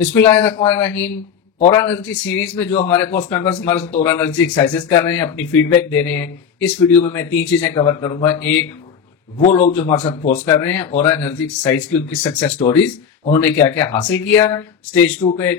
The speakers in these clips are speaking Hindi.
बिस्मिल्लाहिर्रहमानिर्रहीम। और एनर्जी सीरीज में जो हमारे कोर्स मेंबर्स हमारे साथ और एनर्जी एक्सरसाइजेस कर रहे हैं, अपनी फीडबैक दे रहे हैं, इस वीडियो में मैं 3 चीजें कवर करूंगा। एक, वो लोग जो हमारे साथ कोर्स कर रहे हैं और एनर्जी एक्सरसाइज की उनकी सक्सेस स्टोरीज, उन्होंने क्या क्या हासिल किया स्टेज 2 पे,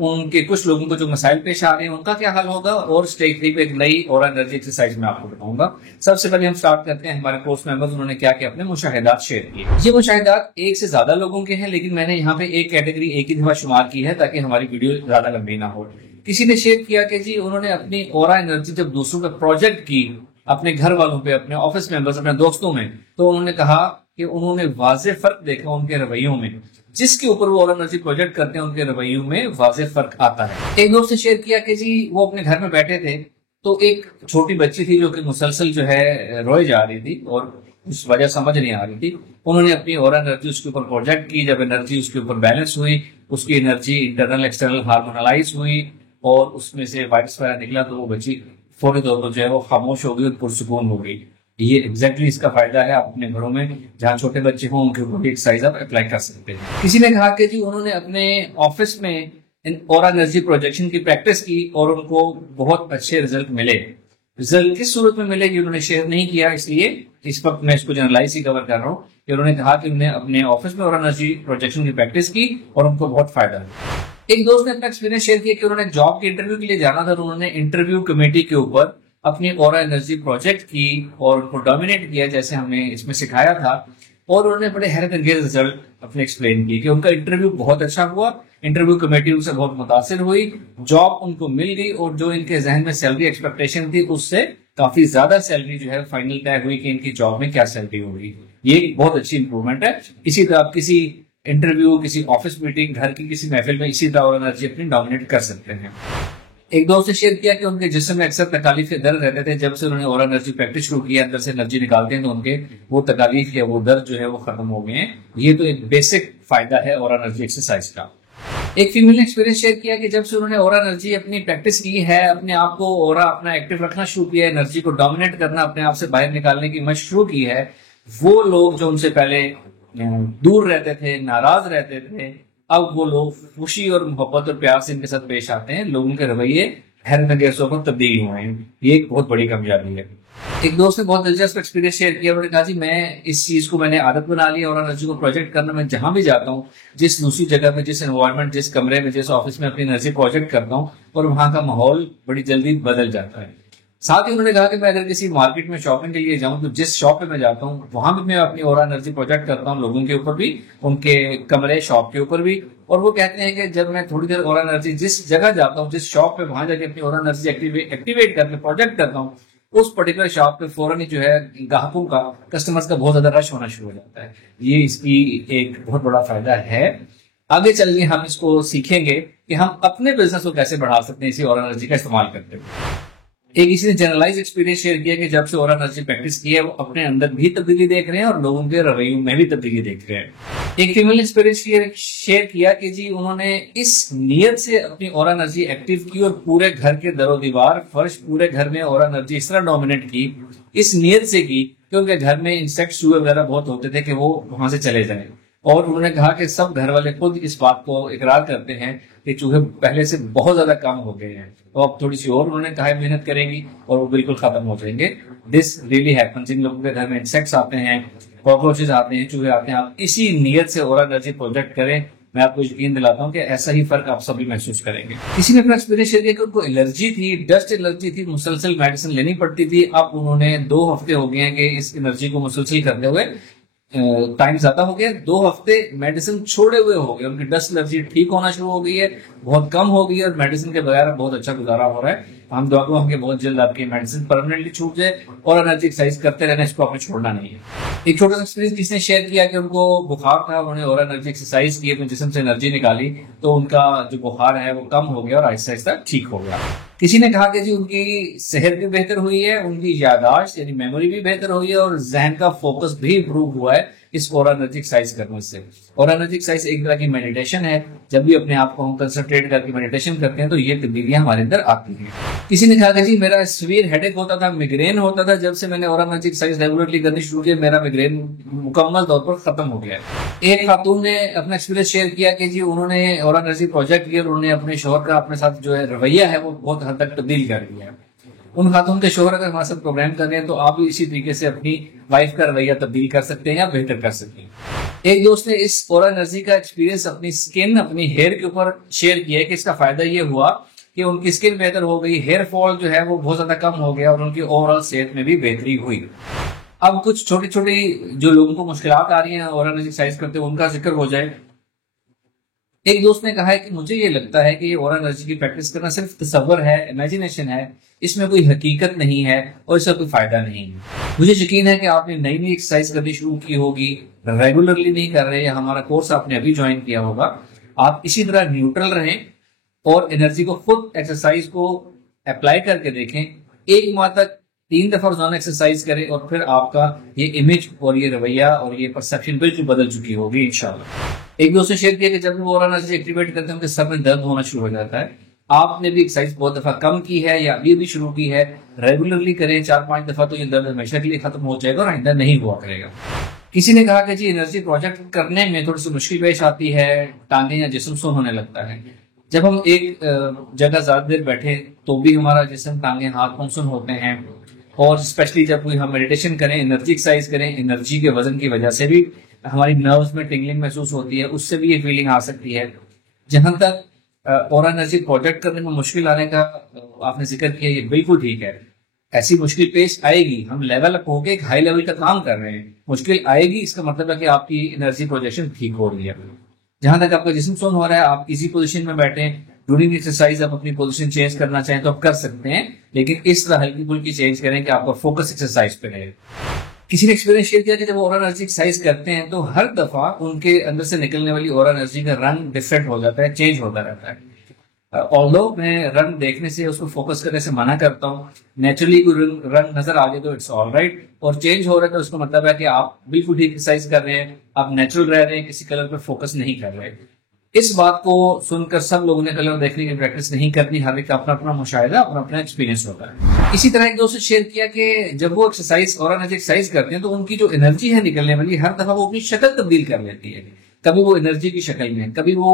उनके कुछ लोगों को जो मसाइल पेश आ रहे हैं उनका क्या हल होगा, और स्टेज 3 पे एक नई और एनर्जी एक्सरसाइज में आपको बताऊंगा। सबसे पहले हम स्टार्ट करते हैं हमारे कोर्स मेंबर्स उन्होंने क्या क्या अपने मुशाहिदात शेयर किए। ये मुशाहिदात एक से ज्यादा लोगों के हैं, लेकिन मैंने यहाँ पे एक कैटेगरी एक ही दफा शुमार की है ताकि हमारी वीडियो ज्यादा लंबी ना हो। किसी ने शेयर किया कि जी उन्होंने अपनी ऑरा एनर्जी जब दूसरों पे प्रोजेक्ट की, अपने घर वालों पे, अपने ऑफिस मेंबर्स, अपने दोस्तों में, तो उन्होंने कहा कि उन्होंने वाज़ेह फर्क देखा उनके रवैयों में। जिसके ऊपर वो और एनर्जी प्रोजेक्ट करते हैं उनके रवैयों में वाज़ेह फर्क आता है। एक दोस्त ने शेयर किया कि जी वो अपने घर में बैठे थे तो एक छोटी बच्ची थी जो कि मुसलसल जो है रोए जा रही थी और उस वजह समझ नहीं आ रही थी। उन्होंने अपनी और एनर्जी उसके ऊपर प्रोजेक्ट की। जब एनर्जी उसके ऊपर बैलेंस हुई, उसकी एनर्जी इंटरनल एक्सटर्नल हार्मोनलाइज हुई और उसमें से वाइब्स वगैरह निकला, तो वो बच्ची फौरी तौर पर जो है वो खामोश हो गई और पुरसुकून हो गई। ये एग्जैक्टली इसका फायदा है। आप अपने घरों में जहाँ छोटे बच्चे हों उनके ऊपर भी एक्सरसाइज आप अप्लाई कर सकते हैं। किसी ने कहा कि जी उन्होंने अपने ऑफिस में ऑरा एनर्जी प्रोजेक्शन की प्रैक्टिस की और उनको बहुत अच्छे रिजल्ट मिले। रिजल्ट किस सूरत में मिले ये उन्होंने शेयर नहीं किया, इसलिए इस वक्त मैं इसको जनरलाइज ही कवर कर रहा हूँ कि उन्होंने कहा कि उन्होंने अपने ऑफिस में ऑरा एनर्जी प्रोजेक्शन की प्रैक्टिस की और उनको बहुत फायदा मिला। एक दोस्त ने अपना एक्सपीरियंस शेयर किया कि उन्होंने जॉब के इंटरव्यू के लिए जाना था, तो उन्होंने इंटरव्यू कमेटी के ऊपर अपनी ऑरा एनर्जी प्रोजेक्ट की और उनको डोमिनेट किया जैसे हमने इसमें सिखाया था, और उन्होंने बड़े हैरत अंगेज रिजल्ट अपने एक्सप्लेन किए कि उनका इंटरव्यू बहुत अच्छा हुआ, इंटरव्यू कमेटी उनसे बहुत मुतासिर हुई, जॉब उनको मिल गई और जो इनके जहन में सैलरी एक्सपेक्टेशन थी उससे काफी ज्यादा सैलरी जो है फाइनल तय हुई कि इनकी जॉब में क्या सैलरी होगी। ये बहुत अच्छी इंप्रूवमेंट है। इसी तरह आप किसी इंटरव्यू, किसी ऑफिस मीटिंग, घर की किसी महफिल में इसी तरह और एनर्जी अपनी डोमिनेट कर सकते हैं। एक दोस्त ने शेयर किया कि उनके जिस्म में अक्सर तकालीफ के दर्द रहते थे। जब से उन्होंने और एनर्जी प्रैक्टिस शुरू की, अंदर से एनर्जी निकालते हैं, तो उनके वो तकालीफ या वो दर्द जो है वो खत्म हो गए हैं। ये तो एक बेसिक फायदा है और एनर्जी एक्सरसाइज का। एक फीमेल ने एक्सपीरियंस शेयर किया कि जब से उन्होंने और एनर्जी अपनी प्रैक्टिस की है, अपने आप को और अपना एक्टिव रखना शुरू किया है, एनर्जी को डोमिनेट करना, अपने आप से बाहर निकालने की मशक शुरू की है, वो लोग जो उनसे पहले दूर रहते थे, नाराज रहते थे, अब वो लोग खुशी और मोहब्बत और प्यार से इनके साथ पेश आते हैं। लोगों के रवैये हैरत अंगेज होकर तब्दील हुए हैं। ये एक बहुत बड़ी कामयाबी है। एक दोस्त ने बहुत दिलचस्प एक्सपीरियंस शेयर किया। उन्होंने कहा जी मैं इस चीज को मैंने आदत बना ली और एनर्जी को प्रोजेक्ट करना। मैं जहां भी जाता हूँ, जिस दूसरी जगह में, जिस एनवायरनमेंट, जिस कमरे में, जिस ऑफिस में अपनी एनर्जी प्रोजेक्ट करता हूँ और वहां का माहौल बड़ी जल्दी बदल जाता है। साथ ही उन्होंने कहा कि मैं अगर किसी मार्केट में शॉपिंग के लिए जाऊं तो जिस शॉप पे मैं जाता हूं वहां भी मैं अपनी ऑरा एनर्जी प्रोजेक्ट करता हूं, लोगों के ऊपर भी, उनके कमरे, शॉप के ऊपर भी। और वो कहते हैं कि जब मैं थोड़ी देर ऑरा एनर्जी जिस जगह जाता हूं, जिस शॉप पे, वहां जाके अपनी ऑरा एनर्जी एक्टिवेट करके प्रोजेक्ट करता हूँ, उस पर्टिकुलर शॉप पे फौरन ही जो है ग्राहकों का, कस्टमर्स का बहुत ज्यादा रश होना शुरू हो जाता है। ये इसकी एक बहुत बड़ा फायदा है। आगे चलकर हम इसको सीखेंगे कि हम अपने बिजनेस को कैसे बढ़ा सकते हैं इसी और एनर्जी का इस्तेमाल करते हुए। एक किसी ने जनरलाइज एक्सपीरियंस शेयर किया कि जब से और एनर्जी प्रैक्टिस की है वो अपने अंदर भी तब्दीली देख रहे हैं और लोगों के रवैयों में भी तब्दीली देख रहे हैं। एक फीमेल ने एक्सपीरियंस शेयर किया कि जी उन्होंने इस नियत से अपनी और एनर्जी एक्टिव की और पूरे घर के दरो दीवार, फर्श, पूरे घर में और एनर्जी इस तरह डोमिनेट की, इस नियत से की कि उनके घर में इंसेक्ट, चूहे वगैरह बहुत होते थे कि वो वहां से चले जाए। और उन्होंने कहा कि सब घर वाले खुद इस बात को इकरार करते हैं कि चूहे पहले से बहुत ज्यादा कम हो गए हैं, तो अब थोड़ी सी और उन्होंने कहा मेहनत करेंगी और वो बिल्कुल खत्म हो जाएंगे। This really happens. इन लोगों के घर में इंसेक्ट्स आते हैं, कॉकरोचेस आते हैं, चूहे आते हैं। आप इसी नियत से और एनर्जी प्रोजेक्ट करें, मैं आपको यकीन दिलाता हूं कि ऐसा ही फर्क आप सभी महसूस करेंगे। किसी ने अपना एक्सपीरियंस शेयर किया कि उनको एलर्जी थी, डस्ट एलर्जी थी, मुसलसल मेडिसिन लेनी पड़ती थी। अब उन्होंने 2 हफ्ते हो गए हैं कि इस एनर्जी को मुसलसल करते हुए टाइम ज्यादा हो गया, 2 हफ्ते मेडिसिन छोड़े हुए हो गए, उनकी डस्ट एलर्जी ठीक होना शुरू हो गई है, बहुत कम हो गई है और मेडिसिन के बगैर बहुत अच्छा गुजारा हो रहा है। हम दुआ करेंगे बहुत जल्द आपकी मेडिसिन परमानेंटली छूट जाए और एनर्जी एक्सरसाइज करते रहना, इसको आपने छोड़ना नहीं है। एक छोटा सा एक्सपीरियंस किसने शेयर किया कि उनको बुखार था, उन्होंने और एनर्जी एक्सरसाइज की, अपने जिस्म से एनर्जी निकाली तो उनका जो बुखार है वो कम हो गया और आहिस्ता आहिस्ता ठीक हो गया। किसी ने कहा कि जी उनकी सेहत भी बेहतर हुई है, उनकी यादाश्त यानी मेमोरी भी बेहतर हुई है और जहन का फोकस भी इंप्रूव हुआ है। इस ऑरा एनर्जी एक्सरसाइज करने से। ऑरा एनर्जी एक्सरसाइज एक तरह की मेडिटेशन है। जब भी अपने आप को हम कंसंट्रेट करके मेडिटेशन करते हैं तो ये तब्दीलियां हमारे अंदर आती हैं। किसी ने कहा कि जी मेरा सीवियर हेडेक होता था, मिग्रेन होता था, जब से मैंने ऑरा एनर्जी एक्सरसाइज रेगुलरली करनी शुरू की मेरा मिग्रेन मुकम्मल तौर पर खत्म हो गया है। एक खातून ने अपना एक्सपीरियंस शेयर किया कि जी उन्होंने ऑरा एनर्जी प्रोजेक्ट किया और उन्होंने अपने शोहर का अपने साथ जो है रवैया है वो बहुत हद तक तब्दील कर दिया है। उन खातून के शोहर अगर हमारे साथ प्रोग्राम कर रहे हैं तो आप भी इसी तरीके से अपनी वाइफ का रवैया तब्दील कर सकते हैं या बेहतर कर सकते हैं। एक दोस्त ने इस ऑरा एनर्जी का एक्सपीरियंस अपनी स्किन, अपनी हेयर के ऊपर शेयर किया है कि इसका फायदा ये हुआ कि उनकी स्किन बेहतर हो गई, हेयर फॉल जो है वो बहुत ज्यादा कम हो गया और उनकी ओवरऑल सेहत में भी बेहतरी हुई। अब कुछ छोटी छोटी जो लोगों को मुश्किलात आ रही हैं ऑरा एनर्जी एक्सरसाइज करते हुए उनका जिक्र हो जाए। एक दोस्त ने कहा है कि मुझे ये लगता है कि ये ऑरा एनर्जी की प्रैक्टिस करना सिर्फ तसव्वुर है, इमेजिनेशन है, इसमें कोई हकीकत नहीं है और इसका कोई फायदा नहीं है। मुझे यकीन है कि आपने नई नई एक्सरसाइज करनी शुरू की होगी, रेगुलरली नहीं कर रहे, या हमारा कोर्स आपने अभी ज्वाइन किया होगा। आप इसी तरह न्यूट्रल रहें और एनर्जी को खुद एक्सरसाइज को अप्लाई करके देखें। 1 माह तक 3 दफा रोजाना एक्सरसाइज करें और फिर आपका ये इमेज और ये रवैया और ये परसेप्शन बिल्कुल बदल चुकी होगी इंशाल्लाह। एक दोस्त ने शेयर किया कि जब वो ऑरा एनर्जी एक्टिवेट करते हैं उनके सर में दर्द होना शुरू हो जाता है। आपने भी एक्सरसाइज बहुत दफा कम की है या अभी शुरू की है, रेगुलरली करें 4-5 दफा तो ये दर्द हमेशा के लिए खत्म हो जाएगा और आइंदा नहीं हुआ करेगा। किसी ने कहा कि जी एनर्जी प्रोजेक्ट करने में थोड़ी सी मुश्किल पेश आती है, टांगे या जिस्म सुन होने लगता है। जब हम एक जगह ज्यादा देर बैठे तो भी हमारा जिस्म, टांगे, हाथ पांव सुन होते हैं और स्पेशली जब कोई हम मेडिटेशन करें, एनर्जी एक्सरसाइज करें, एनर्जी के वजन की वजह से भी हमारी नर्व्स में टिंगलिंग महसूस होती है, उससे भी ये फीलिंग आ सकती है। जहां तक ऑरा एनर्जी प्रोजेक्ट करने में मुश्किल आने का आपने जिक्र किया, ये बिल्कुल ठीक है। ऐसी मुश्किल पेश आएगी, हम लेवल अप होके एक हाई लेवल का काम कर रहे हैं, मुश्किल आएगी, इसका मतलब है कि आपकी एनर्जी प्रोजेक्शन ठीक हो रही है। जहां तक आपका जिस्म सुन हो रहा है, आप इसी पोजीशन में बैठे, ड्यूरिंग एक्सरसाइज आप अपनी पोजीशन चेंज करना चाहें तो आप कर सकते हैं, लेकिन इस तरह हल्की फुल्की चेंज करें कि आपका फोकस एक्सरसाइज पे रहे। किसी ने एक्सपीरियंस शेयर किया कि जब ऑरा एनर्जी एक्सरसाइज करते हैं तो हर दफा उनके अंदर से निकलने वाली ऑरा एनर्जी का रंग डिफरेंट हो जाता है, चेंज होता रहता है। ऑल्दो मैं रंग देखने से, उसको फोकस करने से मना करता हूँ। नेचुरली कोई रंग नजर आ गया तो इट्स ऑल राइट, और चेंज हो रहा है तो उसका मतलब है कि आप बिल्कुल ठीक एक्सरसाइज कर रहे हैं, आप नेचुरल रह रहे हैं, किसी कलर पे फोकस नहीं कर रहे। इस बात को सुनकर सब लोगों ने कलर देखने की प्रैक्टिस नहीं करनी, हर एक अपना अपना मुशाहिदा, अपना अपना एक्सपीरियंस होता है। इसी तरह एक दोस्त ने शेयर किया कि जब वो एक्सरसाइज ऑरा एनर्जी एक्सरसाइज करते हैं तो उनकी जो एनर्जी है निकलने वाली, हर दफा वो अपनी शक्ल तब्दील कर लेती है। कभी वो एनर्जी की शक्ल में, कभी वो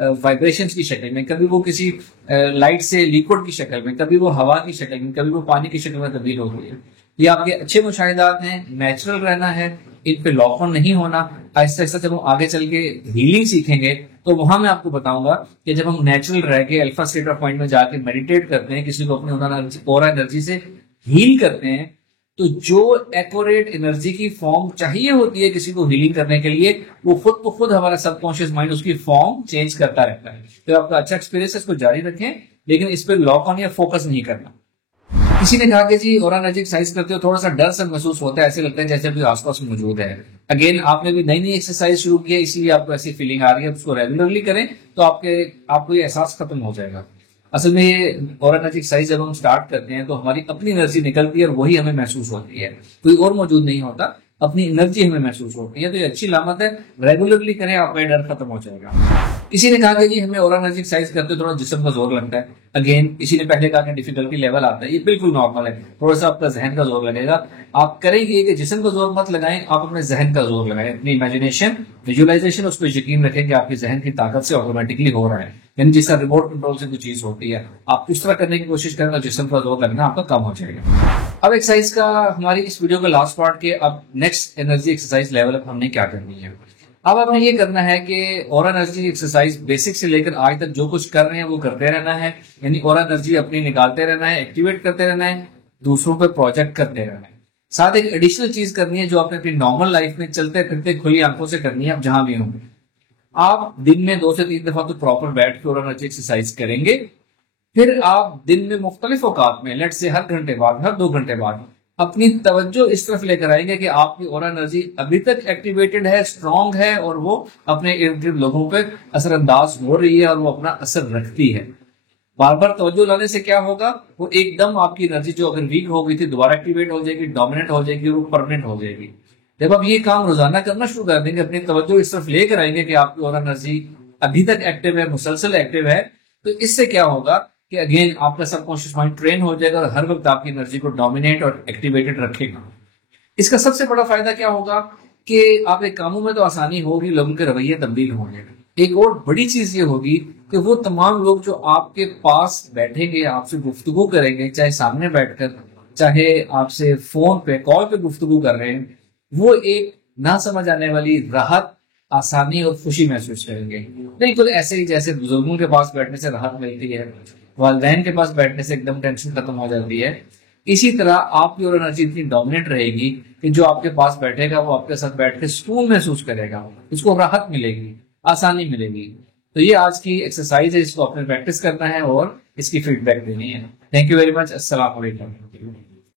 वाइब्रेशंस की शक्ल में, कभी वो किसी लाइट से लिक्विड की शक्ल में, कभी वो हवा की शक्ल में, कभी वो पानी की शक्ल में तब्दील हो गई है। ये आपके अच्छे मुशाहिदात हैं, नेचुरल रहना है, इन पे लॉक ऑन नहीं होना। आहिस्ता आहिस्ता जब हम आगे चल के हीलिंग सीखेंगे तो वहां मैं आपको बताऊंगा कि जब हम नेचुरल रह के अल्फा स्टेट ऑफ माइंड में जाके मेडिटेट करते हैं, किसी को अपनी ऑरा एनर्जी से हील करते हैं, तो जो एक्यूरेट एनर्जी की फॉर्म चाहिए होती है किसी को हीलिंग करने के लिए, वो खुद को खुद हमारा सबकॉन्शियस माइंड उसकी फॉर्म चेंज करता रहता है। तो आपका अच्छा एक्सपीरियंस है, इसको जारी रखें, लेकिन इस पर लॉक ऑन या फोकस नहीं करना। किसी ने कहा कि जी ऑरा एनर्जी एक्सरसाइज करते हो थोड़ा सा डर सा महसूस होता है, ऐसे लगता है जैसे कोई आसपास मौजूद है। अगेन आपने भी नई नई एक्सरसाइज शुरू की है, इसलिए आपको ऐसी फीलिंग आ रही है। उसको रेगुलरली करें तो आपको ये एहसास खत्म हो जाएगा। असल में ये ऑरा एनर्जी एक्सरसाइज जब हम स्टार्ट करते हैं तो हमारी अपनी एनर्जी निकलती है और वही हमें महसूस होती है, कोई और मौजूद नहीं होता, अपनी एनर्जी हमें महसूस होती है। तो ये अच्छी लामत है, रेगुलरली करें, आपका डर खत्म हो जाएगा। किसी ने कहा कि जी हमें ऑरा एनर्जी एक्सरसाइज करते थोड़ा जिस्म का जोर लगता है। अगेन किसी ने पहले कहा कि डिफिकल्टी लेवल आता है, ये बिल्कुल नॉर्मल है, थोड़ा सा आपका जहन का जोर लगेगा। आप करेंगे कि जिस्म का जोर मत लगाएं, आप अपने जहन का जोर लगाएं, अपनी इमेजिनेशन, विजुअलाइजेशन, उस पर यकीन रखें कि आपके जहन की ताकत से ऑटोमेटिकली हो रहा है, यानी जिस तरह रिमोट कंट्रोल से कोई चीज होती है, आप उस तरह करने की कोशिश करें, जिस्म का जोर लगना आपका कम हो जाएगा। अब एक्सरसाइज का हमारी इस वीडियो का लास्ट पार्ट के, अब next energy exercise level up हमने क्या करनी है। अब आपने ये करना है कि ऑरा एनर्जी एक्सरसाइज बेसिक से लेकर आज तक जो कुछ कर रहे हैं वो करते रहना है, यानी ऑरा एनर्जी अपनी निकालते रहना है, एक्टिवेट करते रहना है, दूसरों पे प्रोजेक्ट करते रहना है। साथ एक एडिशनल चीज करनी है जो आपने अपनी नॉर्मल लाइफ में चलते फिरते खुली आंखों से करनी है। आप जहां भी होंगे, आप दिन में 2 से 3 दफा तो प्रॉपर बैठ के ऑरा एनर्जी एक्सरसाइज करेंगे। फिर आप दिन में मुख्तलिफ औकात में, लेट से हर घंटे बाद, हर 2 घंटे बाद, अपनी तवज्जो इस तरफ लेकर आएंगे कि आपकी ऑरा एनर्जी अभी तक एक्टिवेटेड है, स्ट्रांग है, और वो अपने इर्द गिर्द लोगों पर असरअंदाज हो रही है और वो अपना असर रखती है। बार बार तवज्जो लाने से क्या होगा, वो एकदम आपकी एनर्जी जो अगर वीक हो गई थी दोबारा एक्टिवेट हो जाएगी, डोमिनेंट हो जाएगी, वो परमानेंट हो जाएगी। जब आप ये काम रोजाना करना शुरू कर देंगे, अपनी तवज्जो इस तरफ लेकर आएंगे कि आपकी और एनर्जी अभी तक एक्टिव है, मुसलसल एक्टिव है, तो इससे क्या होगा कि अगेन आपका सबकॉन्शियस माइंड ट्रेन हो जाएगा और हर वक्त आपकी एनर्जी को डोमिनेट और एक्टिवेटेड रखेगा। इसका सबसे बड़ा फायदा क्या होगा कि आपके कामों में तो आसानी होगी, लोगों के रवैये तब्दील होंगे। एक और बड़ी चीज ये होगी कि वो तमाम लोग जो आपके पास बैठेंगे, आपसे गुफ्तगू करेंगे, चाहे सामने बैठकर, चाहे आपसे फोन पे कॉल पे गुफ्तगू कर रहे हैं, वो एक ना समझ आने वाली राहत, आसानी और खुशी महसूस करेंगे। बिल्कुल ऐसे ही जैसे बुजुर्गों के पास बैठने से राहत मिलती है, वालिदैन के पास बैठने से एकदम टेंशन खत्म हो जाती है, इसी तरह आपकी और एनर्जी इतनी डोमिनेट रहेगी कि जो आपके पास बैठेगा वो आपके साथ बैठ के सुकून महसूस करेगा, उसको राहत मिलेगी, आसानी मिलेगी। तो ये आज की एक्सरसाइज है, इसको अपने प्रैक्टिस करना है और इसकी फीडबैक देनी है। Thank you very much. अस्सलाम वालेकुम।